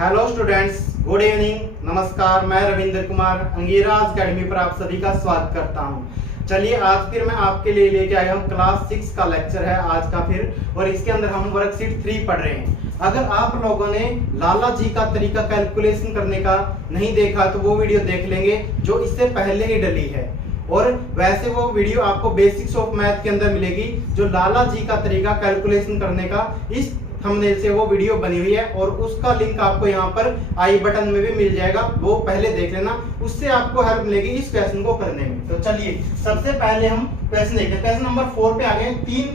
Hello students, good evening, नमस्कार। मैं Ravindra Kumar अंगीराज academy पर आप सभी का स्वागत करता हूं। चलिए आज फिर मैं आपके लिए लेके आया हूं क्लास 6 का लेक्चर है आज का फिर, और इसके अंदर हम वर्कशीट 3 पढ़ रहे हैं। अगर आप लोगों ने लाला जी का तरीका कैलकुलेशन करने का नहीं देखा तो वो वीडियो देख लेंगे जो इससे पहले ही डली है, और वैसे वो वीडियो आपको बेसिक्स ऑफ मैथ के अंदर मिलेगी जो लाला जी का तरीका कैलकुलेशन करने का इस थंबनेल से वो वीडियो बनी हुई है, और उसका लिंक आपको यहाँ पर आई बटन में भी मिल जाएगा, वो पहले देख लेना, उससे आपको हेल्प मिलेगी इस क्वेश्चन को करने में। तो चलिए सबसे पहले हम क्वेश्चन देखते हैं। क्वेश्चन नंबर 4 पे आ गए। 3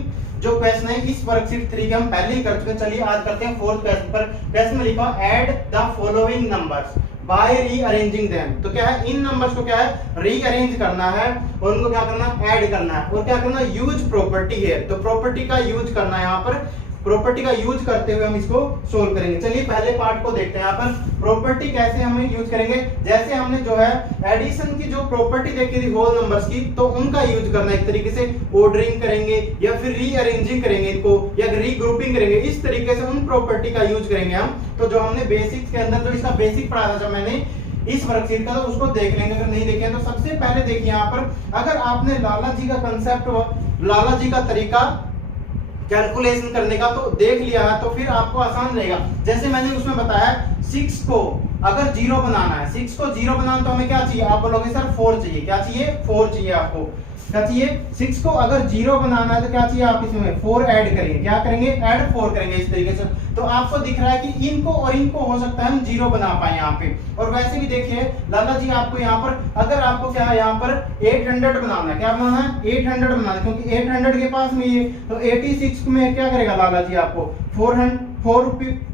जो क्वेश्चन है इस वर्कशीट 3 के हम पहले ही कर चुके हैं। चलिए आज करते हैं 4th क्वेश्चन पर। क्वेश्चन में लिखा add the following numbers by rearranging them. तो क्या है, इन नंबर्स को क्या है रीअरेंज करना है और उनको क्या करना ऐड करना है, और क्या करना यूज प्रॉपर्टी है। तो प्रॉपर्टी का यूज करना है, यहाँ पर प्रॉपर्टी का यूज करते हुए हम इसको सोल्व करेंगे। चलिए पहले पार्ट को देखते हैं। यहाँ पर प्रॉपर्टी कैसे हम यूज करेंगे, जैसे हमने जो है एडिशन की जो प्रॉपर्टी देखी थी होल नंबर्स की, तो उनका यूज करना है। एक तरीके से ऑर्डरिंग करेंगे या फिर रीअरेंजिंग करेंगे इनको, या रीग्रुपिंग करेंगे, इस तरीके से उन प्रॉपर्टी का यूज करेंगे हम। तो जो हमने बेसिक्स के अंदर जो इसका बेसिक पढ़ा था जब मैंने इस वर्कशीट का, तो उसको देख लेंगे। अगर नहीं देखे तो सबसे पहले देखिए यहाँ पर, अगर आपने लाला जी का कंसेप्ट, लाला जी का तरीका कैलकुलेशन करने का तो देख लिया है, तो फिर आपको आसान रहेगा। जैसे मैंने उसमें बताया 6 को अगर 0 बनाना है, 6 को 0 बनाना तो हमें क्या चाहिए, आप बोलोगे सर 4 चाहिए। क्या चाहिए, 4 चाहिए आपको। क्या चाहिए, 6 को अगर 0 बनाना है तो क्या चाहिए, आप इसमें 4 ऐड करेंगे। क्या करेंगे, ऐड 4 करेंगे इस तरीके से। तो आपको दिख रहा है कि इनको और इनको हो सकता है हम 0 बना पाए यहाँ पे। और वैसे भी देखिए लाला जी आपको यहाँ पर, अगर आपको क्या है यहाँ पर 800 बनाना है, क्या बनाना है 800 बनाना है, क्योंकि 800 के पास में ये, तो 86 में क्या करेगा लाला जी आपको 4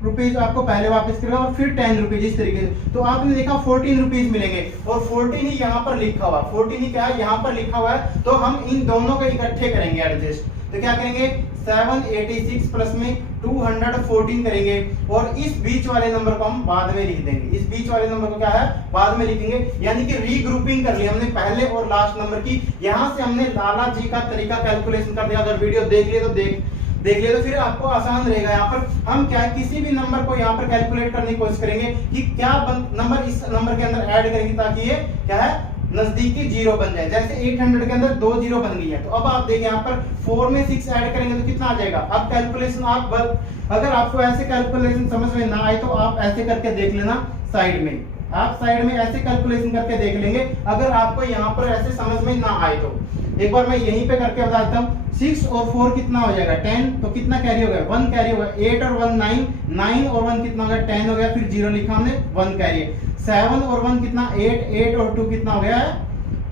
रुपीज आपको पहले वापस करेगा और फिर 10 रुपीज इस तरीके से। तो आपने देखा 14 रुपीज मिलेंगे, और 14 ही यहाँ पर लिखा हुआ, 14 ही क्या है यहाँ पर लिखा हुआ है। तो हम इन दोनों को इकट्ठे करेंगे एडजस्ट। तो क्या करेंगे 786 प्लस में 214 करेंगे, और इस बीच वाले नंबर को हम बाद में लिख देंगे। इस बीच वाले नंबर को क्या है बाद में लिखेंगे, यानी कि रीग्रुपिंग कर ली हमने पहले और लास्ट नंबर की। यहां से हमने लाला जी का तरीका कैलकुलेशन कर दिया। अगर वीडियो देख लिए तो देख लिया तो फिर आपको आसान रहेगा। यहाँ पर हम क्या है किसी भी नंबर को यहाँ पर कैलकुलेट करने की कोशिश करेंगे कि क्या नंबर इस नंबर के अंदर ऐड करेंगे ताकि ये क्या है नजदीकी 0 बन जाए। जैसे 800 के अंदर 2 0 बन गई है, तो अब आप देखिए यहाँ पर 4 में 6 ऐड करेंगे तो कितना आ जाएगा। अब कैलकुलेशन आप अगर आपको ऐसे कैलकुलेशन समझ में ना आए तो आप ऐसे करके देख लेना साइड में, आप साइड में ऐसे कैलकुलेशन करके देख लेंगे। अगर आपको यहाँ पर ऐसे समझ में ना आए तो एक बार मैं यहीं पे करके बता देता हूँ। 6 और 4 कितना हो जाएगा 10, तो कितना कैरी हो गया 1 कैरी हो गया। 8 और 1 9, 9 और 1 कितना हो गया 10 हो गया, फिर 0 लिखा हमने 1 कैरी है। 7 और 1 कितना 8, 8 और 2 कितना हो गया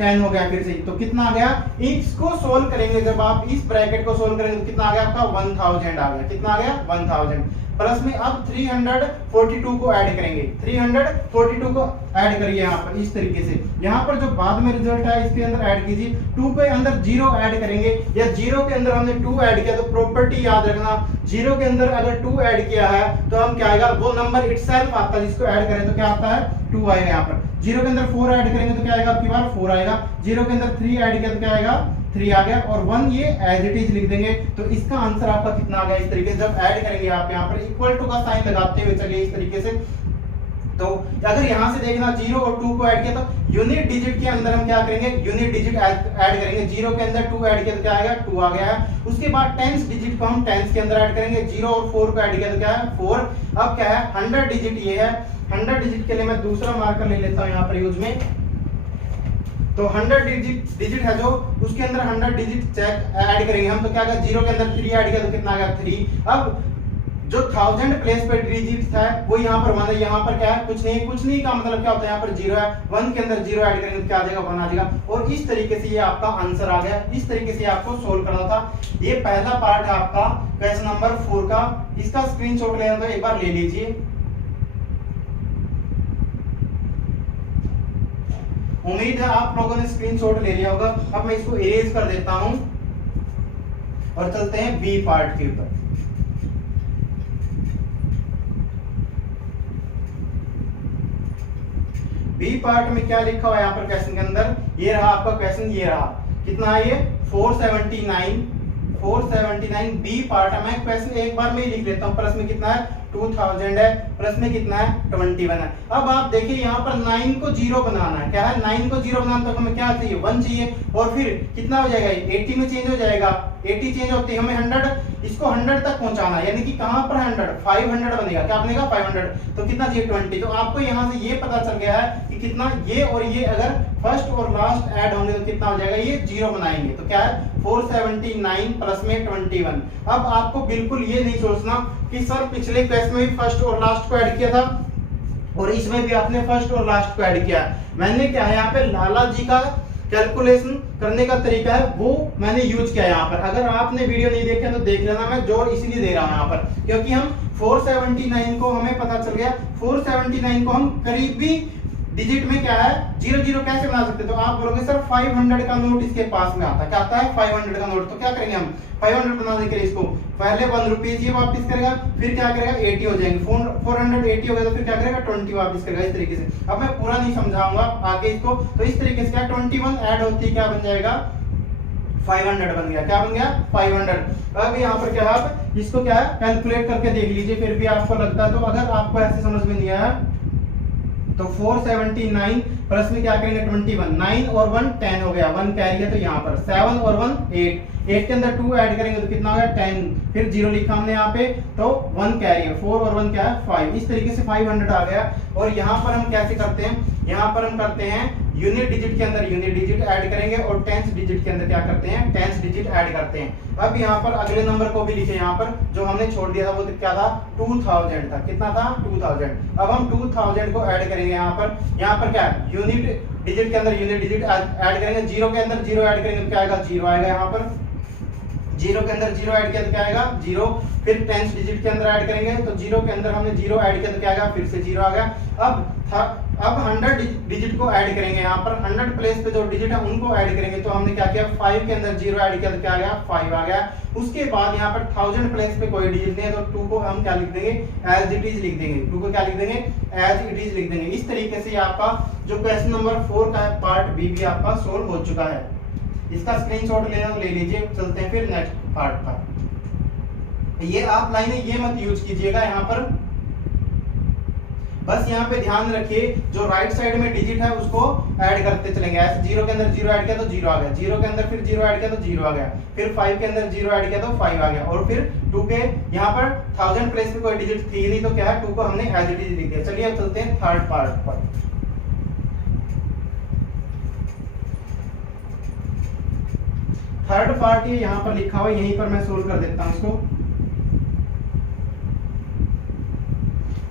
10 हो गया फिर से। तो कितना आ गया, इसको सोल्व करेंगे जब आप इस ब्रैकेट को सोल्व करेंगे तो कितना आ गया आपका 1000 आ गया। कितना आ गया 1000 प्लस में अब 342 को ऐड करेंगे। 342 को ऐड करिए यहाँ पर इस तरीके से। यहाँ पर जो बाद में रिजल्ट है इसके अंदर ऐड कीजिए। 2 के अंदर 0 ऐड करेंगे, या 0 के अंदर हमने 2 ऐड किया तो प्रॉपर्टी याद रखना, 0 के अंदर अगर 2 ऐड किया है तो हम क्या आएगा, वो नंबर इटसेल्फ आता है जिसको ऐड करें तो क्या आता है 2 आएगा। यहाँ पर 0 के अंदर 4 ऐड करेंगे तो क्या आएगा आपकी बार 4 आएगा। 0 के अंदर 3 ऐड किया तो क्या आएगा 3 आ गया, और 1 ये एज इट इज लिख देंगे। तो इसका आंसर आपका कितना आ गया इस तरीके से। जब ऐड करेंगे आप यहाँ पर इक्वल टू का साइन लगाते हुए चलिए इस तरीके से। तो अगर यहाँ से देखना 0 और 2 को ऐड किया तो यूनिट डिजिट के अंदर हम क्या करेंगे, यूनिट डिजिट ऐड करेंगे। 0 के अंदर 2 ऐड किया तो क्या आएगा 2 आ गया है। उसके बाद टेंस डिजिट को हम टेंस के अंदर ऐड करेंगे। 0 और 4 को ऐड किया तो क्या है 4। अब क्या है 100 डिजिट ये है। 100 डिजिट के लिए मैं दूसरा मार्कर ले लेता हूँ यहाँ पर यूज में। तो 100 डिजिट है जो, उसके अंदर 100 डिजिट चेक ऐड करेंगे हम। तो क्या आएगा 0 के अंदर 3 ऐड किया तो कितना आ गया 3। अब जो 1000 प्लेस पे डिजिट है वो यहाँ पर 1 है। यहाँ पर क्या है कुछ नहीं का मतलब क्या होता है यहाँ पर 0 है। 1 के अंदर 0 ऐड करेंगे तो क्या आ जाएगा 1 आ जाएगा। और इस तरीके से ये आपका आंसर आ गया। इस तरीके से आपको सोल्व करना था। ये पहला पार्ट है आपका क्वेश्चन नंबर 4 का। इसका स्क्रीनशॉट लेना तो एक बार ले लीजिए। उम्मीद है आप लोगों ने स्क्रीनशॉट ले लिया होगा। अब मैं इसको इरेज कर देता हूं और चलते हैं बी पार्ट के ऊपर। बी पार्ट में क्या लिखा हुआ है यहाँ पर क्वेश्चन के अंदर, ये रहा आपका क्वेश्चन, ये रहा कितना है ये 479 बी पार्ट है। मैं क्वेश्चन एक बार में ही लिख लेता हूँ। प्लस में कितना है 2000 है, प्लस में कितना है 21 है। अब आप देखिए यहाँ पर 9 को 0 बनाना है, क्या है 9 को 0 बनाना, तो हमें क्या चाहिए 1 चाहिए, और फिर कितना हो जाएगा 80 में चेंज हो जाएगा, 80 चेंज होती है हमें 100, इसको 100 तक पहुंचाना है, यानी कि कहां पर 100 500 बनेगा, क्या बनेगा 500, तो कितना चाहिए 20। तो आपको यहां से ये पता चल गया है कि कितना ये और ये अगर फर्स्ट और लास्ट ऐड होंगे तो कितना हो जाएगा, ये 0 बनाएंगे तो क्या है 479 प्लस में 21। अब आपको बिल्कुल ये नहीं सोचना कि सर पिछले क्वेश्चन में भी फर्स्ट और लास्ट को ऐड किया था और इसमें भी आपने फर्स्ट और लास्ट को ऐड किया। मैंने क्या है यहाँ पे लाला जी का कैलकुलेशन करने का तरीका है वो मैंने यूज किया यहाँ पर। अगर आपने वीडियो नहीं देखा तो देख लेना, मैं जोर इसलिए दे रहा हूँ यहाँ पर क्योंकि हम 479 को हमें पता चल गया, 479 को हम करीबी डिजिट में क्या है 00 कैसे बना सकते, तो आप बोलोगे सर 500 का नोट इसके पास में आता है, क्या आता है 500 का नोट, तो क्या करेंगे हम 500 बनाने के लिए इसको पहले 1 रुपीज ये वापस करेगा, फिर क्या करेगा 80 हो जाएंगे, 480 हो गया तो फिर क्या करेगा 20 वापस करेगा, इस तरीके से। अब मैं पूरा नहीं समझाऊंगा आगे इसको, तो इस तरीके से क्या 21 ऐड होती है क्या बन जाएगा 500 बन गया, क्या बन गया 500। अब यहाँ पर क्या आप इसको क्या है कैलकुलेट करके देख लीजिए, फिर भी आपको लगता है तो अगर आपको ऐसे समझ में नहीं आया तो 479 प्लस में क्या करेंगे 21, 9 और 1 10 हो गया, 1 कैरी है तो यहाँ पर 7 और 1 8, 8 के अंदर 2 ऐड करेंगे तो कितना हो गया 10, फिर 0 लिखा हमने यहाँ पे तो 1 कैरी है, 4 और 1 क्या है 5, इस तरीके से 500 आ गया। और यहाँ पर हम कैसे करते हैं, यहाँ पर हम करते हैं यूनिट डिजिट के अंदर यूनिट डिजिट ऐड करेंगे और टेंथ डिजिट के अंदर क्या करते हैं टेंथ डिजिट ऐड करते हैं। अब यहाँ पर अगले नंबर को भी लिखे, यहाँ पर जो हमने छोड़ दिया था वो क्या था 2000 था, कितना था 2000। अब हम 2000 को ऐड करेंगे यहाँ पर क्या यूनिट डिजिट के अंदर यूनिट डिजिट ऐड करेंगे, 0 के अंदर 0 ऐड करेंगे तो क्या आएगा 0 आएगा, यहाँ पर 0 के अंदर 0 ऐड किया तो क्या आएगा 0, फिर 10 डिजिट के अंदर ऐड करेंगे तो 0 के अंदर हमने 0 ऐड किया तो क्या आएगा फिर से 0 आ गया। अब 100 डिजिट को ऐड करेंगे, यहाँ पर 100 प्लेस पे जो डिजिट है उनको ऐड करेंगे, तो हमने क्या किया 5 के अंदर 0 ऐड किया तो क्या आ गया 5 आ गया। उसके बाद यहाँ पर 1000 प्लेस पे कोई डिजिट नहीं है तो 2 को हम क्या लिख देंगे एज इट इज लिख देंगे, 2 को क्या लिख देंगे एज इट इज लिख देंगे। इस तरीके से आपका जो क्वेश्चन नंबर 4 का है पार्ट बी भी आपका सोल्व हो चुका है। इसका स्क्रीनशॉट लेना तो ले लीजिए, चलते हैं फिर नेक्स्ट पार्ट पर। ये आप लाइनें ये मत यूज कीजिएगा यहाँ पर, बस यहाँ पे ध्यान रखिए जो राइट साइड में डिजिट है उसको ऐड करते चलेंगे। ऐसे 0 के अंदर 0 ऐड किया तो 0 आ गया, 0 के अंदर फिर 0 ऐड किया तो 0 आ गया, फिर 5 के अंदर 0 ऐड किया तो 5 आ गया, और फिर 2 के यहाँ पर 1000 प्लेस पे कोई डिजिट थी नहीं तो क्या है 2 को हमने एज इट इज लिख दिया। चलिए अब चलते हैं थर्ड पार्ट पर। थर्ड पार्ट ये यहाँ पर लिखा हुआ है, यहीं पर मैं सोल्व कर देता हूँ इसको।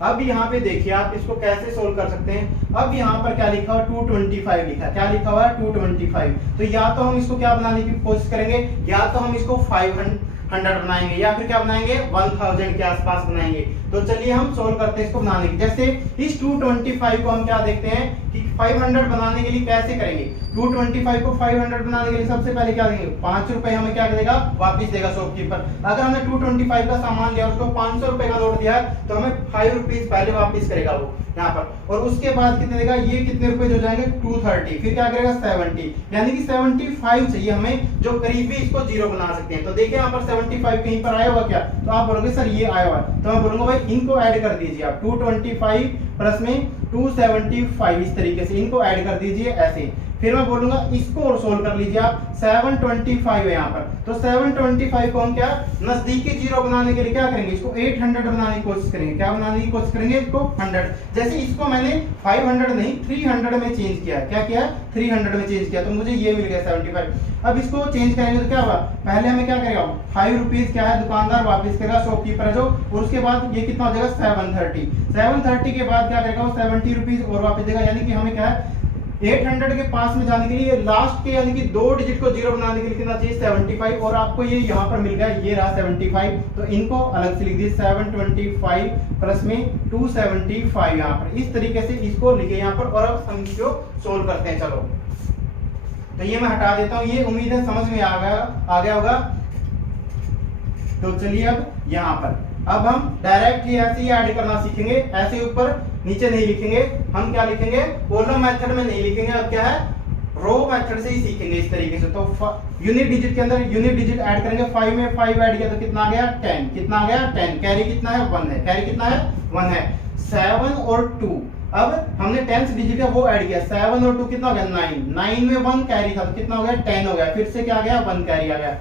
अब यहाँ पे देखिए आप इसको कैसे सोल्व कर सकते हैं। अब यहाँ पर क्या लिखा हुआ 225 लिखा है, क्या लिखा हुआ है 225। तो या तो हम इसको क्या बनाने की कोशिश करेंगे, या तो हम इसको 500 बनाएंगे या फिर क्या बनाएंगे 1000 के आसपास बनाएंगे। तो चलिए हम सोल्व करते हैं इसको बनाने की। जैसे इस 225 को हम क्या देखते हैं कि 500 बनाने के लिए कैसे करेंगे। 225 को 500 बनाने के लिए सबसे पहले क्या देंगे 5 रुपए हमें क्या देगा वापिस देगा शॉपकीपर। अगर हमने 225 का सामान लिया उसको 500 रुपए का नोट दिया तो हमें 5 रुपीज पहले वापिस करेगा वो यहाँ पर, और उसके बाद कितने देगा ये कितने रुपए हो जाएंगे 230, फिर क्या करेगा 70, यानी कि 75 चाहिए हमें जो करीबी इसको 0 बना सकते हैं। तो देखिए यहाँ पर 75 कहीं पर आया हुआ क्या, तो आप बोलोगे सर ये आया हुआ, तो मैं बोलूंगा भाई इनको ऐड कर दीजिए आप 225 प्लस में 275, इस तरीके से इनको ऐड कर दीजिए ऐसे। फिर मैं बोलूंगा इसको और सोल्व कर लीजिए आप 725 है यहाँ पर, तो 725 को हम क्या नजदीकी 0 बनाने के लिए क्या करेंगे इसको 800 बनाने की कोशिश करेंगे। क्या बनाने की कोशिश करेंगे इसको 100। जैसे इसको मैंने 500 नहीं 300 में चेंज किया, क्या किया 300 में चेंज किया, तो मुझे ये मिल गया 75। अब इसको चेंज करेंगे तो क्या होगा, पहले हमें क्या करेगा 5 रुपीज क्या है दुकानदार वापस करेगा शॉपकीपर जो, और उसके बाद ये कितना हो जाएगा 730 के बाद क्या करेगा वो 70 रुपीज और वापस देगा, यानी कि हमें क्या है 800 के पास में जाने के लिए लास्ट के यानी कि 2 डिजिट को 0 बनाने के लिए कितना चाहिए 75, और आपको ये यहाँ पर मिल गया ये रहा 75। तो इनको अलग से लिख दिए 725 प्लस में 275 यहाँ पर, इस तरीके से इसको लिखे यहाँ पर, और अब हम इसको सोल्व करते हैं। चलो तो ये मैं हटा देता हूँ, ये उम्मीद है समझ में आ गया होगा। तो चलिए अब यहाँ पर अब हम डायरेक्टली ऐसे ही ऐड करना सीखेंगे, ऐसे ऊपर नीचे नहीं लिखेंगे, हम क्या लिखेंगे कॉलम मेथड में नहीं लिखेंगे। अब क्या है रो मेथड से ही सीखेंगे इस तरीके से। तो यूनिट डिजिट के अंदर यूनिट डिजिट ऐड करेंगे, 5 में 5 ऐड किया तो कितना आ गया 10, कितना आ गया 10, कैरी कितना है 1 है, कैरी कितना है 1 है। 7 और 2, अब हमने 10th डिजिट है वो ऐड किया, 7 और 2 कितना हो गया 9, 9 में 1 कैरी था तो कितना हो गया 10 हो गया, फिर से क्या आ गया 1 कैरी आ गया।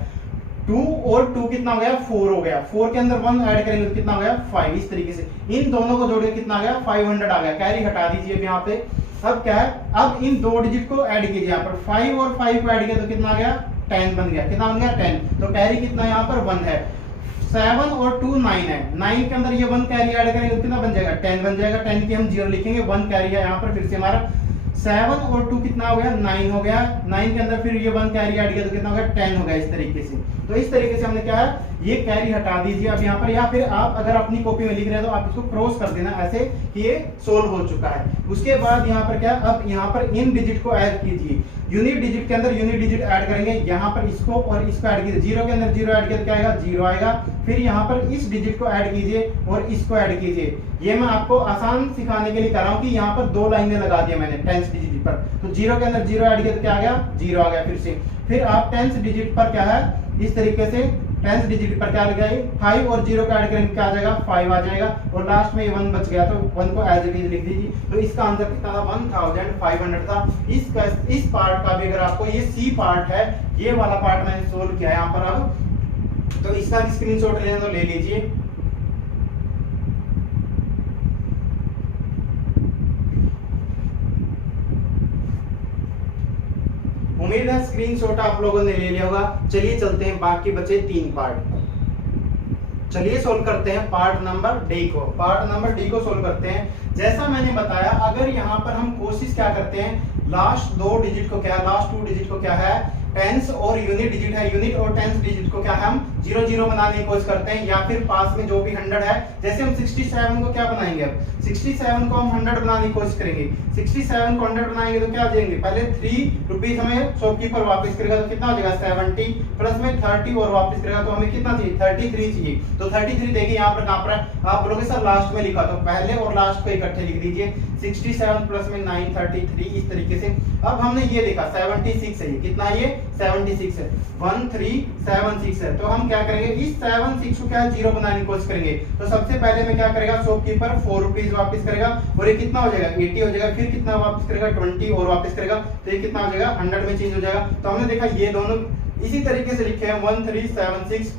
2 और 2 कितना हो गया 4 हो गया, 4 के अंदर 1 ऐड करेंगे तो कितना हो गया 5। इस तरीके से इन दोनों को जोड़कर कितना आ गया 500 आ गया, कैरी हटा दीजिए अब यहाँ पे। अब क्या है, अब इन दो डिजिट को ऐड कीजिए, यहाँ पर 5 और 5 को ऐड किया तो कितना आ गया 10 बन गया, कितना बन गया 10। तो कैरी कितना यहाँ पर 1 है। 7 और 2 9 है, 9 के अंदर ये 1 कैरी ऐड करेंगे तो कितना बन जाएगा 10 बन जाएगा, 10 की हम 0 लिखेंगे, 1 कैरी है यहाँ पर, फिर से हमारा 7 और 2 कितना हो गया 9 हो गया, 9 के अंदर फिर ये 1 कैरी ऐड किया तो कितना हो गया 10 हो गया। इस तरीके से, तो इस तरीके से हमने क्या है ये कैरी हटा दीजिए अब यहाँ पर, या फिर आप अगर अपनी कॉपी में लिख रहे हैं तो आप इसको क्रॉस कर देना ऐसे कि ये सोल्व हो चुका है। उसके बाद यहाँ पर क्या, अब यहाँ पर इन डिजिट को ऐड कीजिए, यूनिट डिजिट के अंदर यूनिट डिजिट ऐड करेंगे, यहाँ पर इसको और इसको ऐड कीजिए, 0 के अंदर 0 ऐड किया तो क्या आएगा 0 आएगा, फिर यहाँ पर इस डिजिट को ऐड कीजिए और इसको ऐड कीजिए। ये मैं आपको आसान सिखाने के लिए कर रहा हूँ कि यहाँ पर 2 लाइनें लगा दिया मैंने 10th डिजिट पर, तो 0 के अंदर 0 ऐड किया तो क्या आ गया 0 आ गया, फिर आप 10th डिजिट पर क्या है इस तरीके से 10th डिजिट पर क्या लगाए 5 और 0 का ऐड करेंगे क्या आ जाएगा 5 आ जाएगा, और लास्ट में 1 बच गया तो 1 को एज इट इज लिख दीजिए। तो इसका आंसर कितना था 1500 था। इस पार्ट का भी अगर आपको, ये सी पार्ट है, ये वाला पार्ट मैंने सोल्व किया है यहाँ पर अब, तो इसका भी स्क्रीनशॉट लेना तो ले लीजिए। उम्मीद है स्क्रीनशॉट आप लोगों ने ले लिया होगा। चलिए चलते हैं बाकी बचे 3 पार्ट। चलिए सोल्व करते हैं पार्ट नंबर डी को। पार्ट नंबर डी को सोल्व करते हैं। जैसा मैंने बताया, अगर यहाँ पर हम कोशिश क्या करते हैं, लास्ट 2 डिजिट को क्या है, लास्ट 2 डिजिट को क्या है टेंस और यूनिट डिजिट है, यूनिट और टेंस डिजिट को क्या है हम 0 0 बनाने की कोशिश करते हैं, या फिर पास में जो भी 100 है, जैसे हम 67 को क्या बनाएंगे, अब 67 को हम 100 बनाने की कोशिश करेंगे। 67 को 100 बनाएंगे तो क्या आ जाएंगे, पहले 3 रुपीज हमें शॉपकीपर वापस करेगा तो कितना हो जाएगा 70, प्लस में 30 और वापस करेगा तो हमें कितना चाहिए 33 चाहिए। तो 33 देखिए यहाँ पर कहाँ पर है, आप बोलोगे सर लास्ट में लिखा, तो पहले और लास्ट को इकट्ठे लिख दीजिए, 67 प्लस में 9 33। इस तरीके से अब हमने ये देखा 76 है, ये कितना है ये 76 है, 1376 है। तो हम क्या करेंगे, इस 76 को क्या 0 बनाने की कोशिश करेंगे। तो सबसे पहले में क्या करेगा, शॉपकीपर 4 रुपीज वापस करेगा और ये कितना हो जाएगा 80 हो जाएगा, फिर कितना वापस करेगा 20 और वापस करेगा तो ये कितना हो जाएगा 100 में चेंज हो जाएगा। तो हमने देखा ये दोनों इसी तरीके से लिखे हैं 1376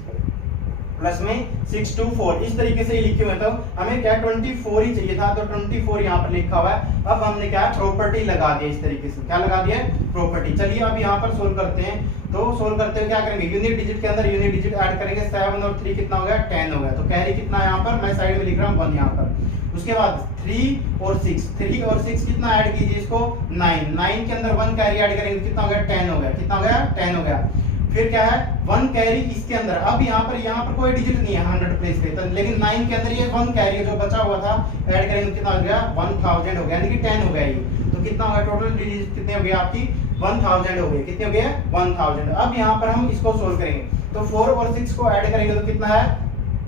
प्लस में 624, इस तरीके से ही लिखे हुए। तो हमें क्या 24 ही चाहिए था, तो 24 यहाँ पर लिखा हुआ है। अब हमने क्या प्रॉपर्टी लगा दिया, इस तरीके से क्या लगा दिया प्रॉपर्टी। चलिए अब यहाँ पर सोल्व करते हैं। तो सोल्व करते हुए क्या करेंगे, यूनिट डिजिट के अंदर यूनिट डिजिट ऐड करेंगे, 7 और 3 कितना हो गया 10 हो गया। तो कैरी कितना यहाँ पर मैं साइड में लिख रहा हूँ 1 यहाँ पर। उसके बाद 3 और 6 कितना ऐड कीजिए इसको 9 के अंदर 1 कैरी ऐड करेंगे कितना हो गया 10 हो गया, कितना हो गया 10 हो गया। फिर क्या है 1 कैरी इसके अंदर, अब यहाँ पर कोई डिजिट नहीं है 100 प्लेस पे, तो लेकिन 9 के अंदर ये 1 कैरी जो बचा हुआ था ऐड करेंगे कितना हो गया 1000 हो गया, यानी कि 10 हो गया ये। तो कितना हो गया टोटल डिजिट कितने हो गए आपकी 1000 हो गए, कितने हो गए 1000। अब यहाँ पर हम इसको सोल्व करेंगे, तो 4 और 6 को ऐड करेंगे तो कितना है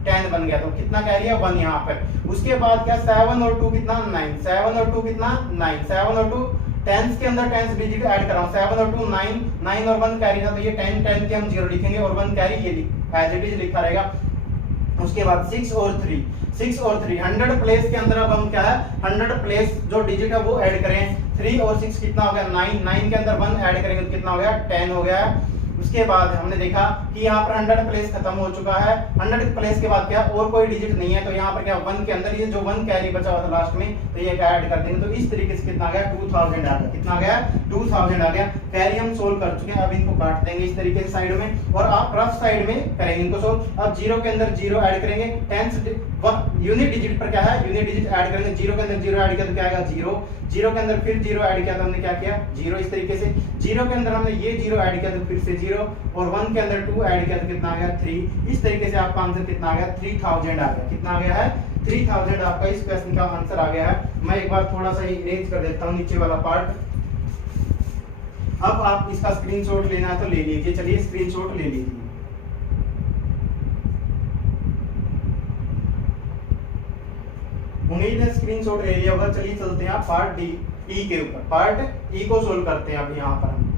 10 बन गया, तो कितना कैरी है 1 यहाँ पर। उसके बाद क्या 7 और 2 कितना 9, 7 और 2 कितना 9, 7 और 2 टेंस के अंदर टेंस डिजिट ऐड कर रहा हूं, 7 और 2 9 और 1 कैरी था तो ये 10 के हम 0 लिखेंगे और 1 कैरी ये एज इट इज लिखा रहेगा। उसके बाद 6 और 3 100 प्लेस के अंदर अब हम क्या है 100 प्लेस जो डिजिट है वो ऐड करें। 3 और 6 कितना हो गया 9 के अंदर 1 ऐड करेंगे तो कितना हो गया 10 हो गया। उसके बाद हमने देखा कि यहाँ पर 100 प्लेस खत्म हो चुका है, 100 प्लेस के बाद क्या और कोई डिजिट नहीं है, तो यहाँ पर क्या 1 के अंदर ये जो 1 कैरी बचा हुआ था लास्ट में तो ये ऐड कर देंगे। तो इस तरीके से कितना आ गया 2000 आ गया, कितना आ गया 2000 आ गया। कैरी हम सोल्व कर चुके हैं, अब इनको काट देंगे इस तरीके से साइड में और आप रफ साइड में करेंगे इनको सोल्व। अब 0 के अंदर 0 ऐड करेंगे, टेंस यूनिट डिजिट पर क्या है यूनिट डिजिट ऐड करेंगे, 0 के अंदर 0 ऐड किया तो क्या आएगा 0 के अंदर फिर 0 ऐड किया तो हमने क्या किया 0। इस तरीके से 0 के अंदर हमने ये 0 ऐड किया तो फिर से 0 और 1 के अंदर 2 ऐड किया तो कितना आ गया 3। इस तरीके से आपका आंसर कितना आ गया 3000 आ गया, कितना आ गया है 3000 आपका इस क्वेश्चन का आंसर आ गया है। मैं एक बार थोड़ा सा इरेज कर देता हूँ नीचे वाला पार्ट। अब आप इसका स्क्रीनशॉट लेना है तो ले लीजिए, चलिए स्क्रीनशॉट ले लीजिए। उम्मीद है स्क्रीनशॉट ले लिया होगा। चलिए चलते हैं पार्ट डी। ई के ऊपर, पार्ट ई को सोल्व करते हैं अब यहाँ पर हम।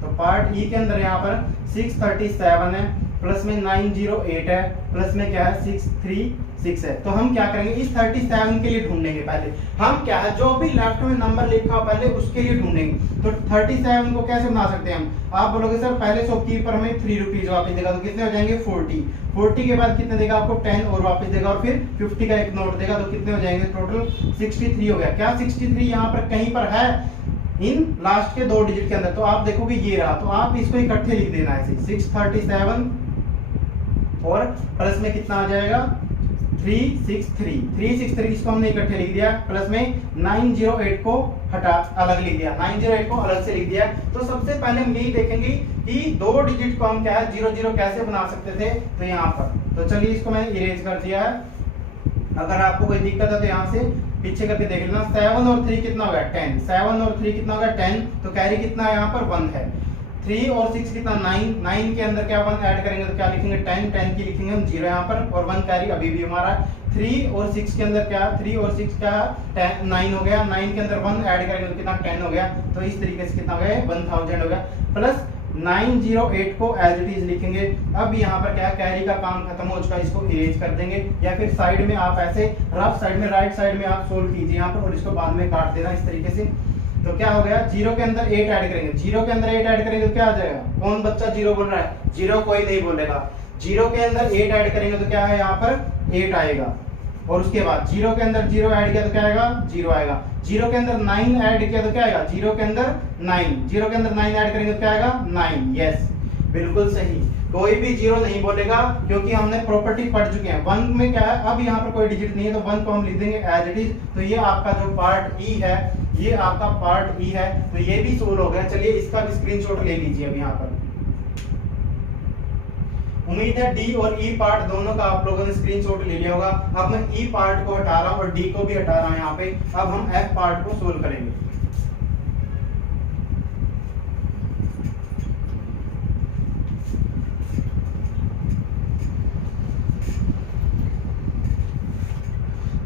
तो पार्ट ई के अंदर यहाँ पर 637 है, प्लस में 908 है, प्लस में क्या है 636 है। तो हम क्या करेंगे, इस 37 के लिए ढूंढेंगे। पहले हम क्या है, जो भी लेफ्ट में नंबर लिखा हो पहले उसके लिए ढूंढेंगे। तो 37 को कैसे बना सकते हैं हम? आप बोलोगे सर पहले शॉपकीपर हमें 3 रुपीज वापस देगा, तो कितने हो जाएंगे 40। 40 के बाद कितने देगा आपको 10 और वापस देगा, और फिर 50 का एक नोट देगा, तो कितने हो जाएंगे टोटल 63 हो गया। क्या 63 यहाँ पर कहीं पर है इन लास्ट के 2 डिजिट के अंदर? तो आप देखोगे ये रहा, तो आप इसको इकट्ठे लिख देना है 637 और प्लस में कितना आ जाएगा 363 इसको हमने इकट्ठे लिख दिया, प्लस में 908 को हटा अलग लिख दिया, 908 को अलग से लिख दिया। तो सबसे पहले हम यही देखेंगे कि 2 डिजिट को हम क्या है 00 कैसे बना सकते थे। तो यहाँ पर तो चलिए इसको मैंने इरेज कर दिया है। अगर आपको कोई दिक्कत है तो यहाँ से पीछे करके देख लेना। 7 और 3 कितना हो गया 10, 7 और 3 कितना हो गया 10, तो कैरी कितना है यहाँ पर 1 है। 3 और 6 कितना 9, 9 के अंदर क्या 1 ऐड करेंगे तो क्या लिखेंगे 10, 10 की लिखेंगे हम 0 यहाँ पर, और 1 कैरी अभी भी हमारा। 3 और 6 के अंदर क्या 3 और 6 क्या 9 हो गया, 9 के अंदर 1 ऐड करेंगे तो कितना 10 हो गया। तो इस तरीके से कितना हो गया 1000 हो गया, प्लस 908 को एज इट इज लिखेंगे। अब यहाँ पर क्या कैरी का काम खत्म हो चुका है, इसको इरेज कर देंगे, या फिर साइड में आप ऐसे रफ साइड में राइट साइड में आप सोल्व कीजिए यहाँ पर, और इसको बाद में काट देना इस तरीके से। तो क्या हो गया 0 के अंदर 8 ऐड करेंगे, 0 के अंदर 8 ऐड करेंगे तो क्या आ जाएगा? कौन बच्चा 0 बोल रहा है? 0 कोई नहीं बोलेगा। 0 के अंदर 8 ऐड करेंगे तो क्या है यहाँ पर 8 आएगा, और उसके बाद 0 के अंदर 0 ऐड किया तो क्या आएगा 0 आएगा। 0 के अंदर 9 ऐड किया तो क्या आएगा 0 के अंदर 9, 0 के अंदर 9 ऐड करेंगे तो क्या आएगा 9। यस बिल्कुल सही, कोई भी 0 नहीं बोलेगा क्योंकि हमने प्रॉपर्टी पढ़ चुके हैं। 1 में क्या है, अब यहाँ पर कोई डिजिट नहीं है तो 1 को हम लिख देंगे एज इट इज। तो ये आपका जो पार्ट ई है, ये आपका पार्ट ई है, तो ये भी सोल्व हो गया। चलिए इसका भी स्क्रीनशॉट ले लीजिए अब यहाँ पर। उम्मीद है डी और ई पार्ट दोनों का आप लोगों ने स्क्रीनशॉट ले लिया होगा। अब मैं ई पार्ट को हटा रहा हूँ और डी को भी हटा रहा हूँ यहाँ पे। अब हम एफ पार्ट को सोल्व करेंगे।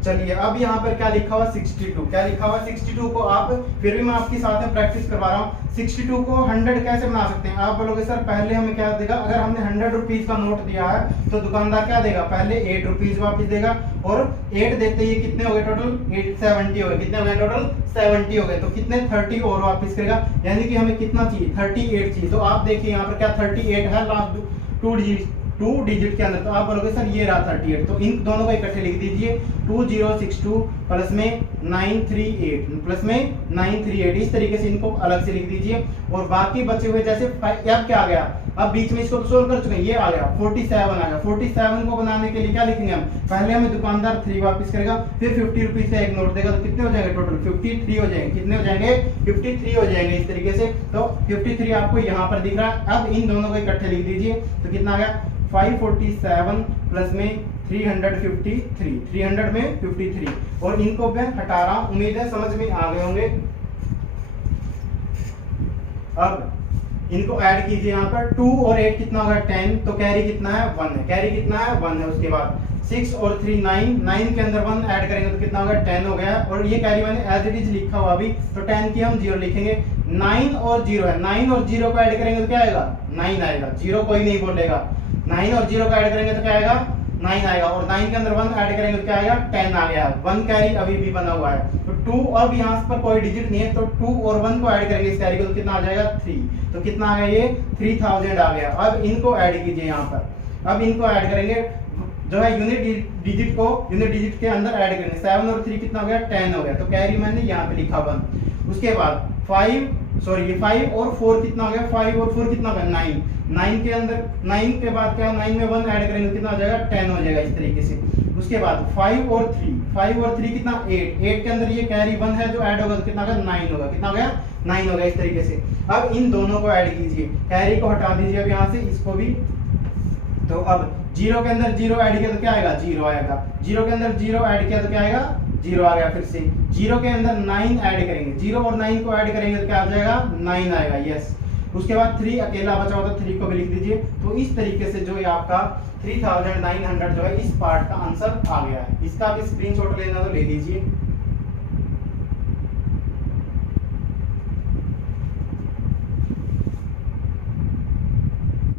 चलिए अब यहाँ पर क्या लिखा हुआ 62, क्या लिखा हुआ 62 को आप फिर भी मैं आपके साथ में प्रैक्टिस करवा रहा हूँ। 62 को 100 कैसे बना सकते हैं? आप बोलोगे सर पहले हमें क्या देगा, अगर हमने 100 रुपीज का नोट दिया है तो दुकानदार क्या देगा, पहले 8 रुपीज वापिस देगा, और 8 देते ही कितने हो गए टोटल 870 हो गए। कितने हो गए टोटल 70 हो गए, तो कितने 30 और वापिस करेगा, यानी कि हमें कितना चाहिए 38 चाहिए। तो आप देखिए यहाँ पर क्या 38 है लास्ट 2 डिजिट के अंदर, तो आप बोलोगे सर ये रहा 38, तो इन दोनों को इकट्ठे लिख दीजिए 2062 प्लस में 938 प्लस में 938, इस तरीके से इनको अलग से लिख दीजिए। और बाकी बचे हुए जैसे अब क्या आ गया, अब बीच में इसको तो सोल्व कर चुके हैं, ये आ गया 47 आ गया। 47 को बनाने के लिए क्या लिखेंगे हम, पहले हमें दुकानदार 3 वापस करेगा, फिर 50 रुपीज का एक नोट देगा, तो कितने हो जाएंगे टोटल 53 हो जाएंगे। कितने हो जाएंगे 53 हो जाएंगे इस तरीके से। तो 53 आपको यहाँ पर दिख रहा है। अब इन दोनों को इकट्ठे लिख दीजिए, तो कितना आ गया 547 प्लस में 353, 300 में 53, और इनको मैं हटा रहा हूं। उम्मीद है समझ में आ गए होंगे। अब इनको ऐड कीजिए यहाँ पर 2 और 8 कितना होगा 10, तो कैरी कितना है 1 है, कैरी कितना है 1 है। उसके बाद 6 और 3 9, 9 के अंदर 1 ऐड करेंगे तो कितना होगा 10 हो गया, और ये कैरी मैंने एज इट इज लिखा हुआ अभी, तो 10 की हम 0 लिखेंगे। 9 और 0 है, 9 और 0 को ऐड करेंगे तो क्या आएगा 9 आएगा, 0 कोई नहीं बोलेगा। 9 और 0 को ऐड करेंगे तो क्या आएगा 9 आएगा, और 9 के अंदर 1 ऐड करेंगे तो क्या आएगा 10 आ गया। 1 कैरी अभी भी बना हुआ है, तो 2 अब यहाँ पर कोई डिजिट नहीं है, तो 2 और 1 को ऐड करेंगे इस कैरी को, तो कितना आ जाएगा 3, तो कितना आ गया ये 3000 आ गया। अब इनको ऐड कीजिए यहाँ पर, अब इनको ऐड करेंगे जो है यूनिट डिजिट को यूनिट डिजिट के अंदर ऐड करेंगे। 7 और 3 कितना हो गया 10 हो गया, तो कैरी मैंने यहाँ पे लिखा 1। उसके बाद 5 और 4 कितना हो गया, 5 और 4 कितना हो गया 9, 9 के अंदर 9 के बाद क्या 9 में 1 ऐड करेंगे कितना हो जाएगा 10 हो जाएगा इस तरीके से। उसके बाद 5 और 3 कितना 8, 8 के अंदर ये कैरी 1 है जो ऐड होगा तो कितना होगा 9 होगा, कितना हो गया 9 होगा इस तरीके से। अब इन दोनों को ऐड कीजिए, कैरी को हटा दीजिए अब यहाँ से, इसको भी। तो अब 0 के अंदर 0 ऐड किया तो क्या आएगा 0 आएगा, 0 के अंदर 0 ऐड किया तो क्या आएगा 0 आ गया। फिर से 0 के अंदर 9 ऐड करेंगे, 0 और 9 को ऐड करेंगे तो क्या आ जाएगा 9 आएगा। यस, उसके बाद 3 अकेला बचा हुआ था, 3 को भी लिख दीजिए। तो इस तरीके से जो ये आपका 3900 जो है इस पार्ट का आंसर आ गया है। इसका भी स्क्रीनशॉट लेना तो ले लीजिए।